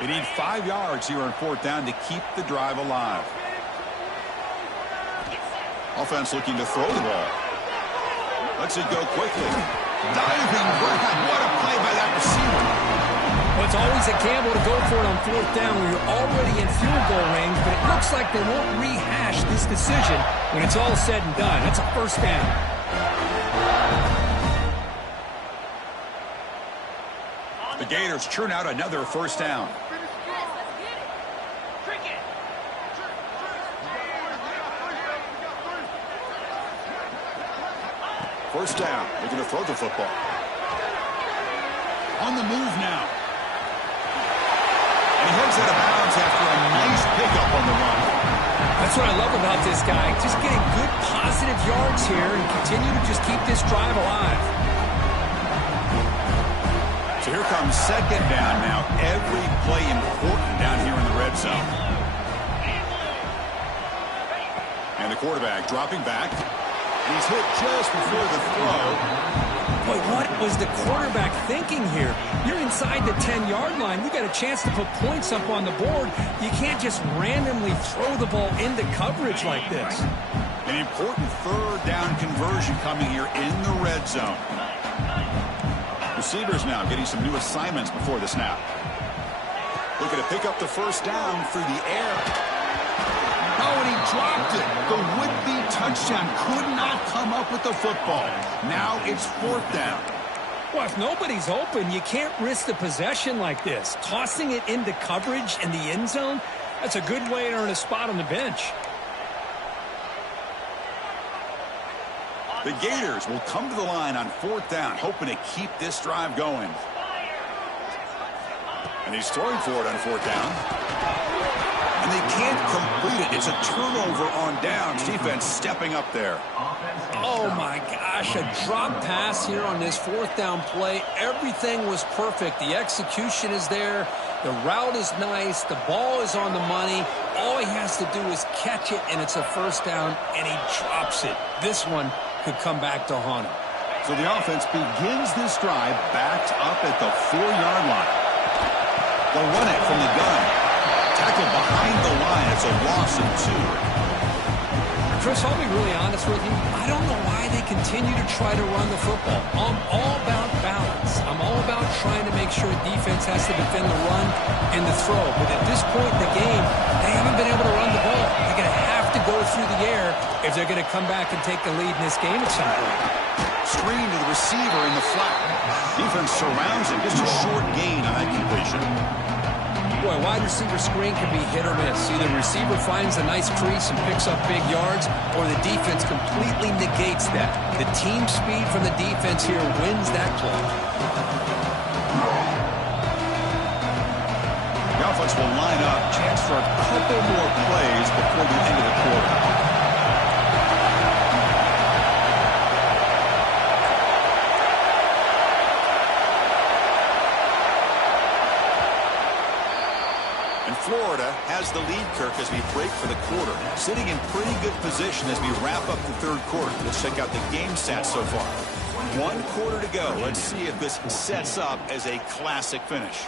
They need 5 yards here on fourth down to keep the drive alive. Offense looking to throw the ball. Lets it go quickly. Diving grab. What a play by that receiver. Well, it's always a gamble to go for it on fourth down when you're already in field goal range, but it looks like they won't rehash this decision when it's all said and done. That's a first down. The Gators churn out another first down. First down. They're going to throw the football. On the move now. And he heads out of bounds after a nice pickup on the run. That's what I love about this guy. Just getting good positive yards here and continue to just keep this drive alive. So here comes second down now. Every play important down here in the red zone. And the quarterback dropping back. He's hit just before the throw. But what was the quarterback thinking here? You're inside the 10-yard line. You got a chance to put points up on the board. You can't just randomly throw the ball into coverage like this. An important third down conversion coming here in the red zone. Receivers now getting some new assignments before the snap. Looking to pick up the first down through the air. Oh, and he dropped it. The would-be touchdown could not come up with the football. Now it's fourth down. Well, if nobody's open, you can't risk the possession like this. Tossing it into coverage in the end zone, that's a good way to earn a spot on the bench. The Gators will come to the line on fourth down, hoping to keep this drive going. And he's throwing for it on fourth down. And they can't complete it. It's a turnover on downs. Defense stepping up there. Oh, my gosh. A drop pass here on this fourth down play. Everything was perfect. The execution is there. The route is nice. The ball is on the money. All he has to do is catch it, and it's a first down, and he drops it. This one could come back to haunt him. So the offense begins this drive backed up at the 4-yard line. They'll run it from the gun. Tackle behind the line. It's a loss of 2. Chris, I'll be really honest with you. I don't know why they continue to try to run the football. I'm all about balance. I'm all about trying to make sure defense has to defend the run and the throw. But at this point in the game, they haven't been able to run the ball. They're going to have to go through the air if they're going to come back and take the lead in this game at some point. Screen to the receiver in the flat. Defense surrounds him. Just a short gain on that completion. Boy, wide receiver screen can be hit or miss. Either the receiver finds a nice crease and picks up big yards, or the defense completely negates that. The team speed from the defense here wins that play. The offense will line up. Chance for a couple more plays before the end of the quarter. Florida has the lead, Kirk, as we break for the quarter. Sitting in pretty good position as we wrap up the third quarter. Let's check out the game stats so far. 1 quarter to go. Let's see if this sets up as a classic finish.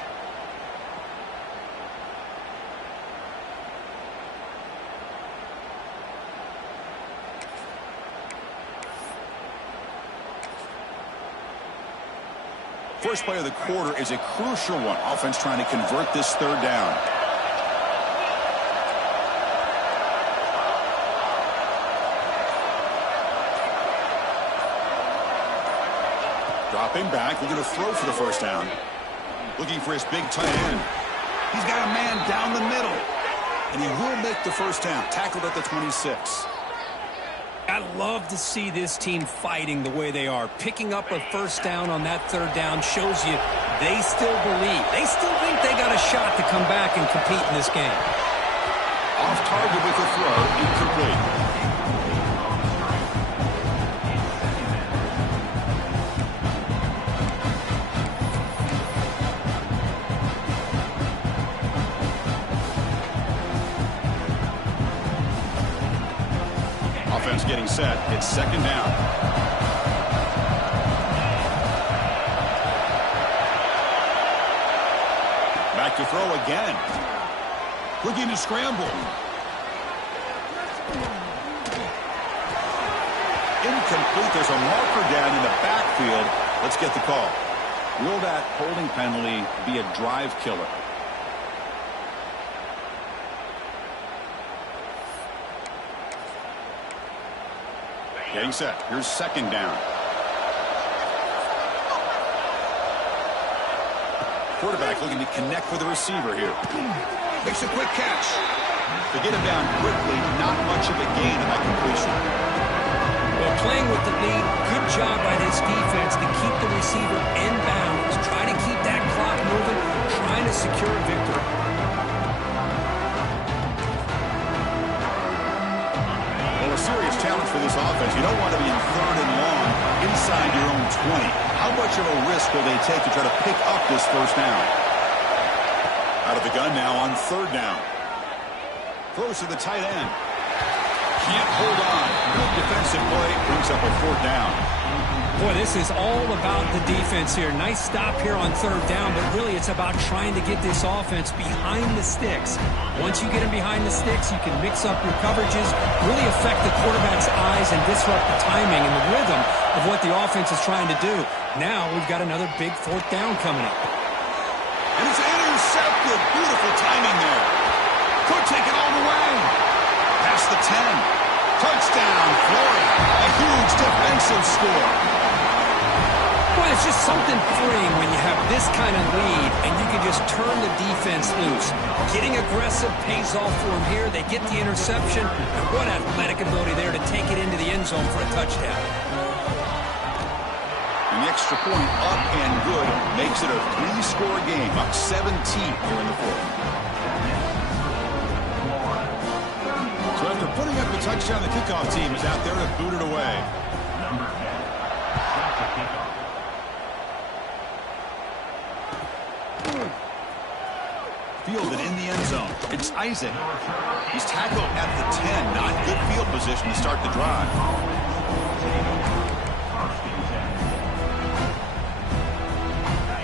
First play of the quarter is a crucial one. Offense trying to convert this third down. Dropping back, looking to throw for the first down. Looking for his big tight end. He's got a man down the middle. And he will make the first down. Tackled at the 26. I love to see this team fighting the way they are. Picking up a first down on that third down shows you they still believe. They still think they got a shot to come back and compete in this game. Off target with the throw, incomplete. Offense getting set. It's second down. Back to throw again. Looking to scramble. Incomplete. There's a marker down in the backfield. Let's get the call. Will that holding penalty be a drive killer? Getting set. Here's second down. Quarterback looking to connect with the receiver here. Makes a quick catch. To get him down quickly, not much of a gain in that completion. Well, playing with the lead, good job by this defense to keep the receiver in bounds. Try to keep that clock moving, trying to secure a victory. A serious challenge for this offense. You don't want to be in third and long inside your own 20. How much of a risk will they take to try to pick up this first down? Out of the gun now on third down. Throws to the tight end. Can't hold on. Good defensive play. Brings up a fourth down. Boy, this is all about the defense here. Nice stop here on third down, but really it's about trying to get this offense behind the sticks. Once you get them behind the sticks, you can mix up your coverages, really affect the quarterback's eyes and disrupt the timing and the rhythm of what the offense is trying to do. Now we've got another big fourth down coming up. And it's intercepted. Beautiful timing there. Could take it all the way. Past the 10. Touchdown, Florida. A huge defensive score. Boy, it's just something freeing when you have this kind of lead and you can just turn the defense loose. Getting aggressive pays off for them here. They get the interception. And what athletic ability there to take it into the end zone for a touchdown. An extra point up and good makes it a 3-score game. Up 17 here in the fourth. So after putting up the touchdown, the kickoff team is out there to boot it away. Fielded in the end zone. It's Isaac. He's tackled at the 10. Not good field position to start the drive.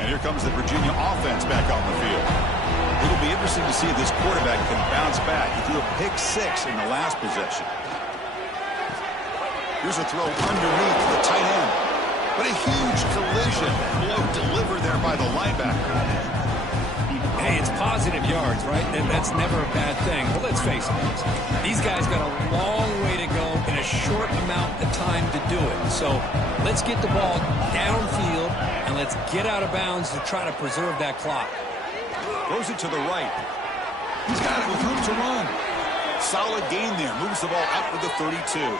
And here comes the Virginia offense back on the field. It'll be interesting to see if this quarterback can bounce back. He threw a pick-6 in the last possession. Here's a throw underneath the tight end. But a huge collision. Blow delivered there by the linebacker. Hey, it's positive yards, right? And that's never a bad thing. But let's face it, these guys got a long way to go in a short amount of time to do it. So let's get the ball downfield and let's get out of bounds to try to preserve that clock. Throws it to the right. He's got it with room to run. Solid gain there. Moves the ball out to the 32.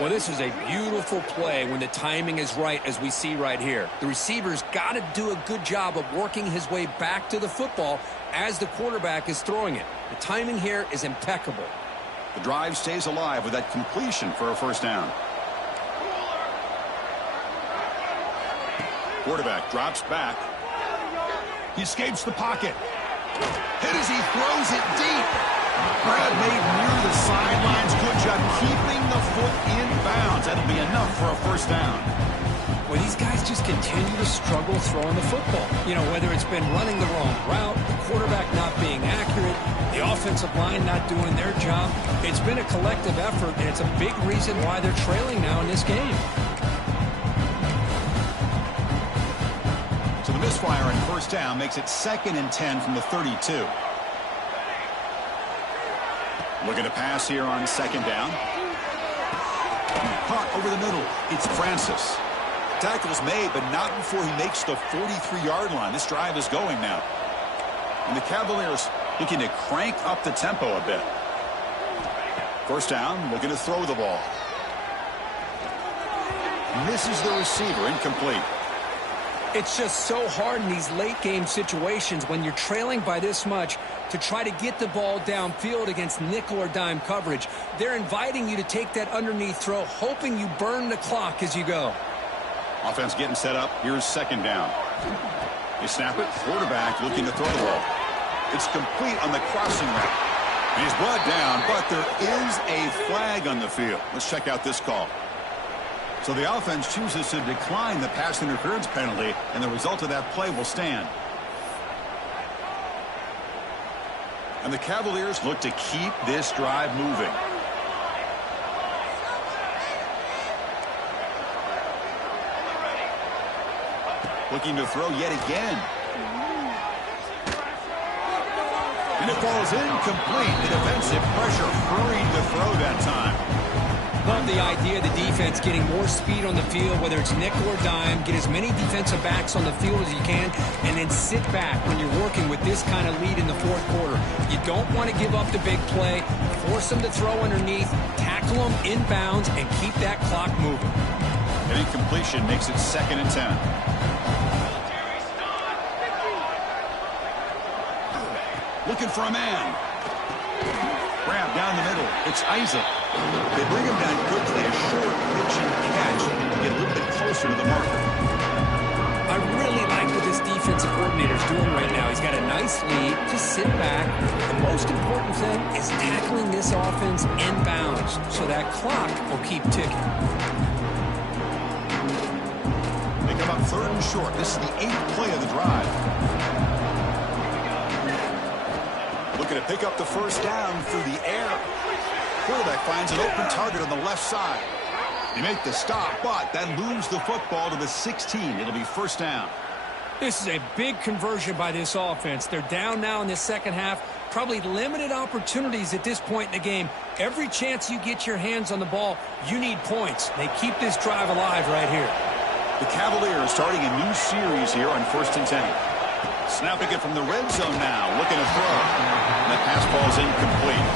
Well, this is a beautiful play when the timing is right, as we see right here. The receiver's got to do a good job of working his way back to the football as the quarterback is throwing it. The timing here is impeccable. The drive stays alive with that completion for a first down. Quarterback drops back. He escapes the pocket. Hit as he throws it deep. Brad made near the sidelines. Good job keeping the foot in bounds. That'll be enough for a first down. Well, these guys just continue to struggle throwing the football. You know, whether it's been running the wrong route, the quarterback not being accurate, the offensive line not doing their job. It's been a collective effort, and it's a big reason why they're trailing now in this game. So the misfire on first down makes it 2nd and 10 from the 32. Looking to pass here on 2nd down. Caught over the middle. It's Francis. Tackle's made, but not before he makes the 43-yard line. This drive is going now. And the Cavaliers looking to crank up the tempo a bit. First down, looking to throw the ball. Misses the receiver, incomplete. It's just so hard in these late-game situations when you're trailing by this much to try to get the ball downfield against nickel or dime coverage. They're inviting you to take that underneath throw, hoping you burn the clock as you go. Offense getting set up. Here's 2nd down. They snap it. Quarterback looking to throw the ball. It's complete on the crossing route. He's brought down, but there is a flag on the field. Let's check out this call. So the offense chooses to decline the pass interference penalty, and the result of that play will stand. And the Cavaliers look to keep this drive moving. Looking to throw yet again. And it falls incomplete. The defensive pressure hurried the throw that time. Love the idea of the defense getting more speed on the field, whether it's nickel or dime. Get as many defensive backs on the field as you can, and then sit back when you're working with this kind of lead in the 4th quarter. You don't want to give up the big play. Force them to throw underneath, tackle them inbounds, and keep that clock moving. An incompletion makes it 2nd and 10. Looking for a man. Grab down the middle. It's Isaac. They bring him down quickly. A short pitch and catch. Get a little bit closer to the marker. I really like what this defensive coordinator is doing right now. He's got a nice lead. Just sit back. The most important thing is tackling this offense inbounds so that clock will keep ticking. They come up 3rd and short. This is the 8th play of the drive. Looking to pick up the first down through the air. Quarterback finds an open target on the left side. They make the stop, but that moves the football to the 16. It'll be first down. This is a big conversion by this offense. They're down now in the 2nd half. Probably limited opportunities at this point in the game. Every chance you get your hands on the ball, you need points. They keep this drive alive right here. The Cavaliers starting a new series here on 1st and 10. Snapping it from the red zone now, looking to throw. And that pass ball's incomplete.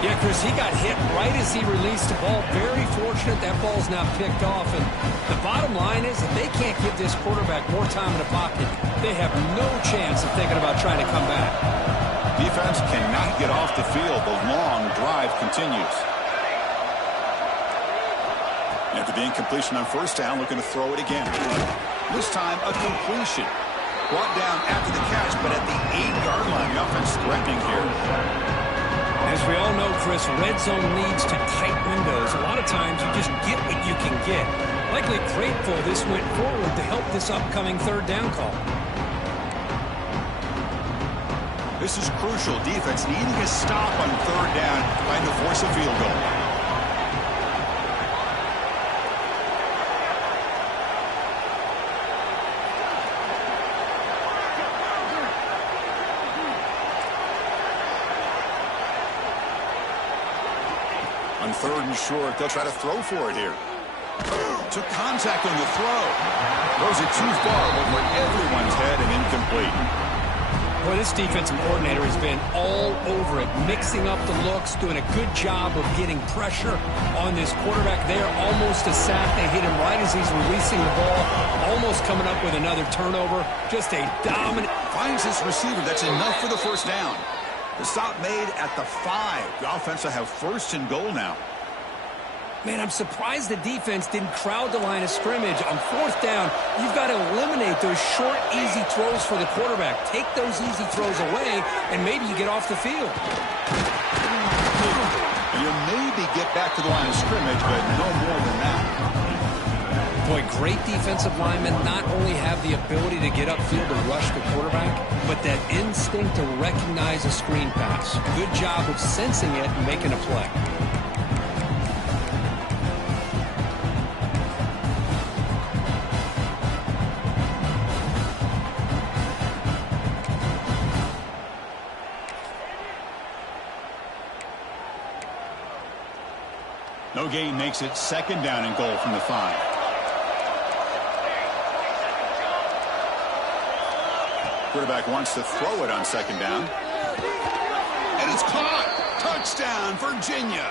Yeah, Chris, he got hit right as he released the ball. Very fortunate that ball's not picked off. And the bottom line is that they can't give this quarterback more time in the pocket. They have no chance of thinking about trying to come back. Defense cannot get off the field. The long drive continues. After the incompletion on first down, looking to throw it again. This time, a completion. Brought down after the catch, but at the 8-yard line, the offense threatening here. As we all know, Chris, red zone leads to tight windows. A lot of times you just get what you can get. Likely grateful this went forward to help this upcoming 3rd down call. This is crucial. Defense needing a stop on 3rd down, trying to force a field goal. On 3rd and short, they'll try to throw for it here. Took contact on the throw. Throws it too far over everyone's head and incomplete. Well, this defensive coordinator has been all over it, mixing up the looks, doing a good job of getting pressure on this quarterback there. Almost a sack. They hit him right as he's releasing the ball. Almost coming up with another turnover. Just a dominant. Finds his receiver. That's enough for the first down. The stop made at the 5. The offense will have 1st and goal now. Man, I'm surprised the defense didn't crowd the line of scrimmage. On fourth down, you've got to eliminate those short, easy throws for the quarterback. Take those easy throws away, and maybe you get off the field. You maybe get back to the line of scrimmage, but no more than that. Boy, great defensive linemen not only have the ability to get upfield to rush the quarterback, but that instinct to recognize a screen pass. Good job of sensing it and making a play. No gain makes it second down and goal from the 5. Quarterback wants to throw it on second down. And it's caught. Touchdown, Virginia.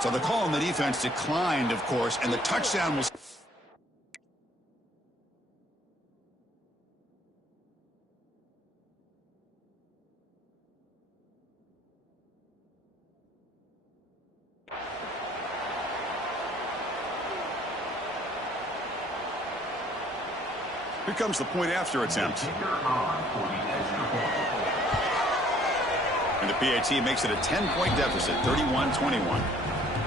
So the call on the defense declined, of course, and the touchdown was... Here comes the point after attempt. And the PAT makes it a 10-point deficit, 31-21.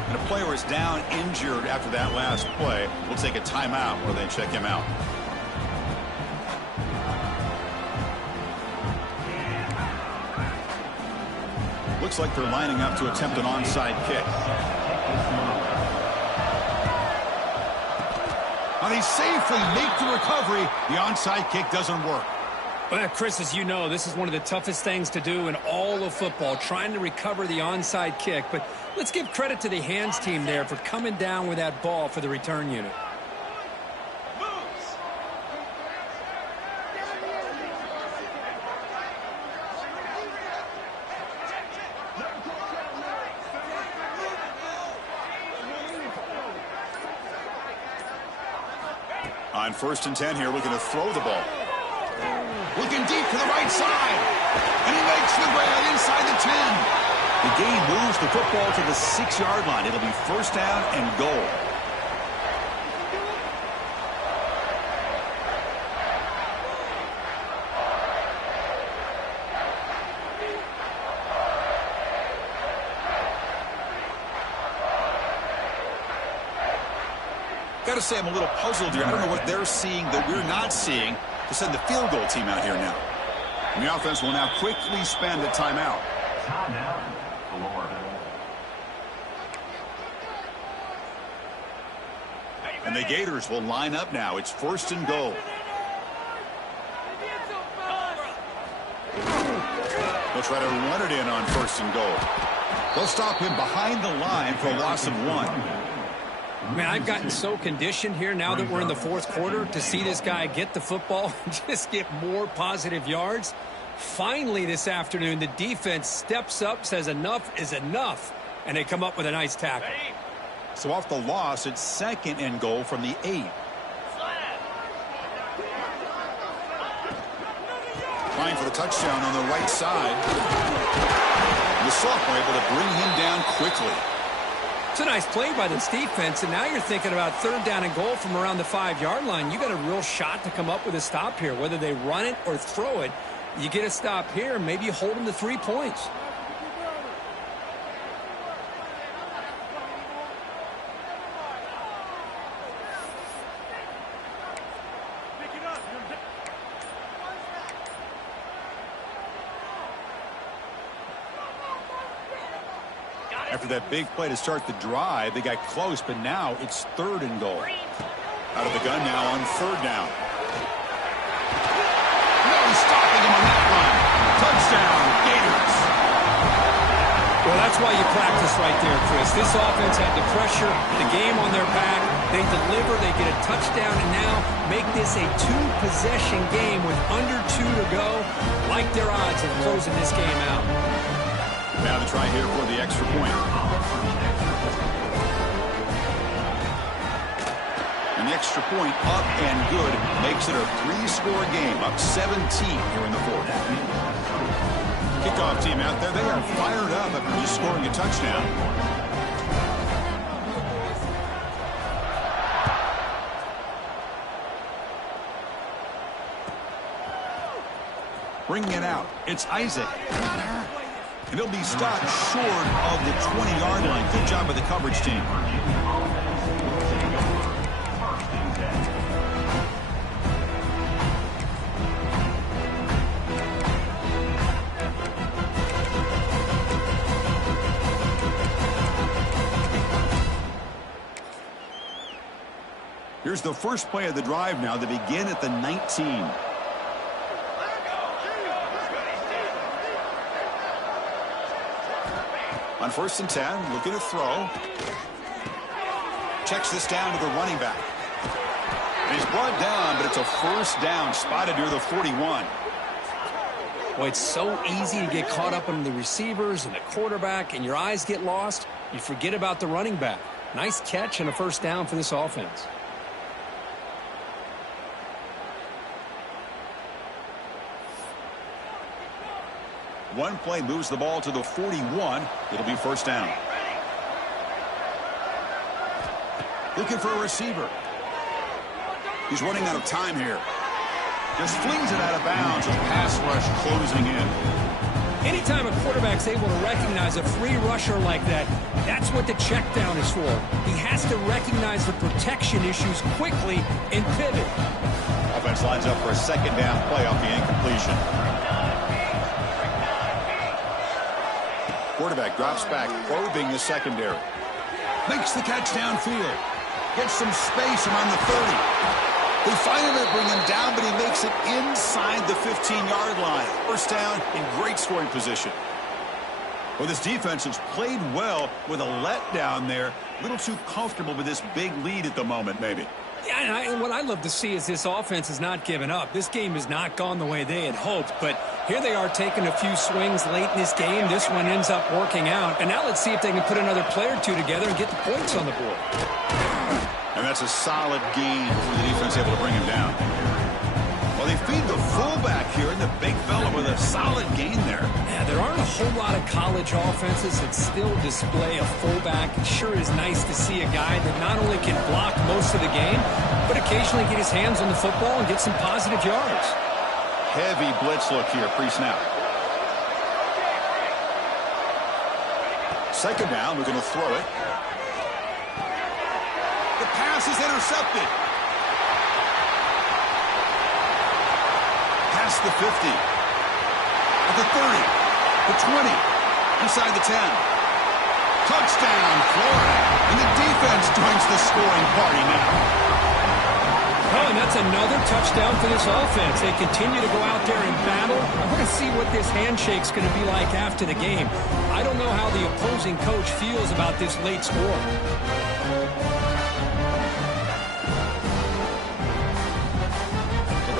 And a player is down injured after that last play. We'll take a timeout while they check him out. Looks like they're lining up to attempt an onside kick. Now they safely make the recovery. The onside kick doesn't work. Well, Chris, as you know, this is one of the toughest things to do in all of football, trying to recover the onside kick. But let's give credit to the hands team there for coming down with that ball for the return unit. On 1st and 10 here, looking to throw the ball. Looking deep to the right side. And he makes the grab inside the 10. The gain moves the football to the 6-yard line. It'll be first down and goal. Got to say, I'm a little puzzled here. I don't know what they're seeing that we're not seeing to send the field goal team out here now. And the offense will now quickly spend a timeout. And the Gators will line up now. It's 1st and goal. They'll try to run it in on 1st and goal. They'll stop him behind the line for a loss of 1. Man, I've gotten so conditioned here now that we're in the 4th quarter to see this guy get the football and just get more positive yards. Finally this afternoon, the defense steps up, says enough is enough, and they come up with a nice tackle. So off the loss, it's 2nd and goal from the 8. Trying for the touchdown on the right side. The sophomore able to bring him down quickly. It's a nice play by this defense, and now you're thinking about 3rd down and goal from around the 5-yard line. You got a real shot to come up with a stop here. Whether they run it or throw it, you get a stop here, maybe you hold them to 3 points. After that big play to start the drive, they got close, but now it's 3rd and goal. Out of the gun now on 3rd down. No stopping him on that run. Touchdown, Gators. Well, that's why you practice right there, Chris. This offense had the pressure, the game on their back. They deliver, they get a touchdown, and now make this a 2-possession game with under 2 to go. Like their odds of closing this game out. Now to try here for the extra point. And the extra point up and good makes it a 3-score game, up 17 here in the 4th. Kickoff team out there, they are fired up after just scoring a touchdown. Bringing it out, it's Isaac. And he'll be stopped short of the 20-yard line. Good job by the coverage team. Here's the first play of the drive now. They begin at the 19. On 1st and 10, looking to throw. Checks this down to the running back. And he's brought down, but it's a first down, spotted near the 41. Boy, it's so easy to get caught up in the receivers and the quarterback, and your eyes get lost. You forget about the running back. Nice catch and a first down for this offense. One play moves the ball to the 41. It'll be first down. Looking for a receiver. He's running out of time here. Just flings it out of bounds. A pass rush closing in. Anytime a quarterback's able to recognize a free rusher like that, that's what the check down is for. He has to recognize the protection issues quickly and pivot. Offense lines up for a second down play off the incompletion. Quarterback drops back, probing the secondary. Makes the catch downfield. Gets some space around the 30. They finally bring him down, but he makes it inside the 15-yard line. First down in great scoring position. Well, this defense has played well with a letdown there. A little too comfortable with this big lead at the moment, maybe. Yeah, and what I love to see is this offense has not given up. This game has not gone the way they had hoped, but here they are taking a few swings late in this game. This one ends up working out, and now let's see if they can put another play or two together and get the points on the board. And that's a solid gain for the defense able to bring him down. Well, they feed the fullback here, and the big fella with a solid gain there. Yeah, there aren't a whole lot of college offenses that still display a fullback. It sure is nice to see a guy that not only can block most of the game, but occasionally get his hands on the football and get some positive yards. Heavy blitz look here, pre-snap. Second down, we're going to throw it. The pass is intercepted. Past the 50. At the 30. The 20. Inside the 10. Touchdown, Florida. And the defense joins the scoring party now. Oh, and that's another touchdown for this offense. They continue to go out there and battle. I want to see what this handshake's going to be like after the game. I don't know how the opposing coach feels about this late score.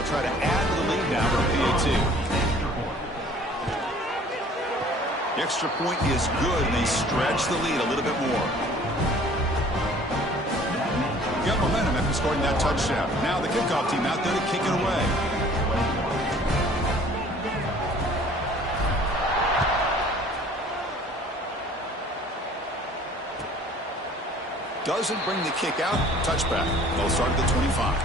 Try to add to the lead now for PAT. The extra point is good, and they stretch the lead a little bit more. Got momentum after scoring that touchdown. Now the kickoff team out there to kick it away. Doesn't bring the kick out. Touchback. They'll start at the 25.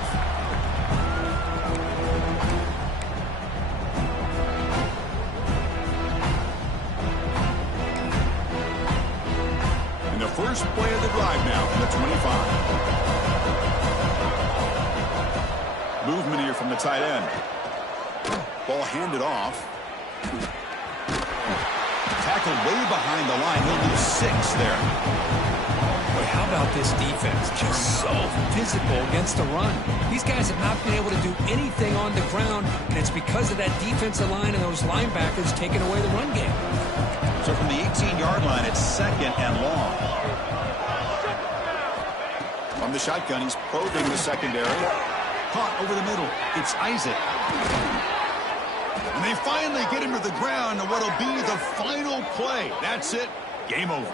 First play of the drive now from the 25. Movement here from the tight end. Ball handed off. Tackled way behind the line. He'll lose 6 there. Boy, how about this defense? Just so physical against the run. These guys have not been able to do anything on the ground, and it's because of that defensive line and those linebackers taking away the run game. So from the 18-yard line, it's second and long. From the shotgun, he's probing the secondary. Caught over the middle. It's Isaac. And they finally get him to the ground, and what'll be the final play. That's it. Game over.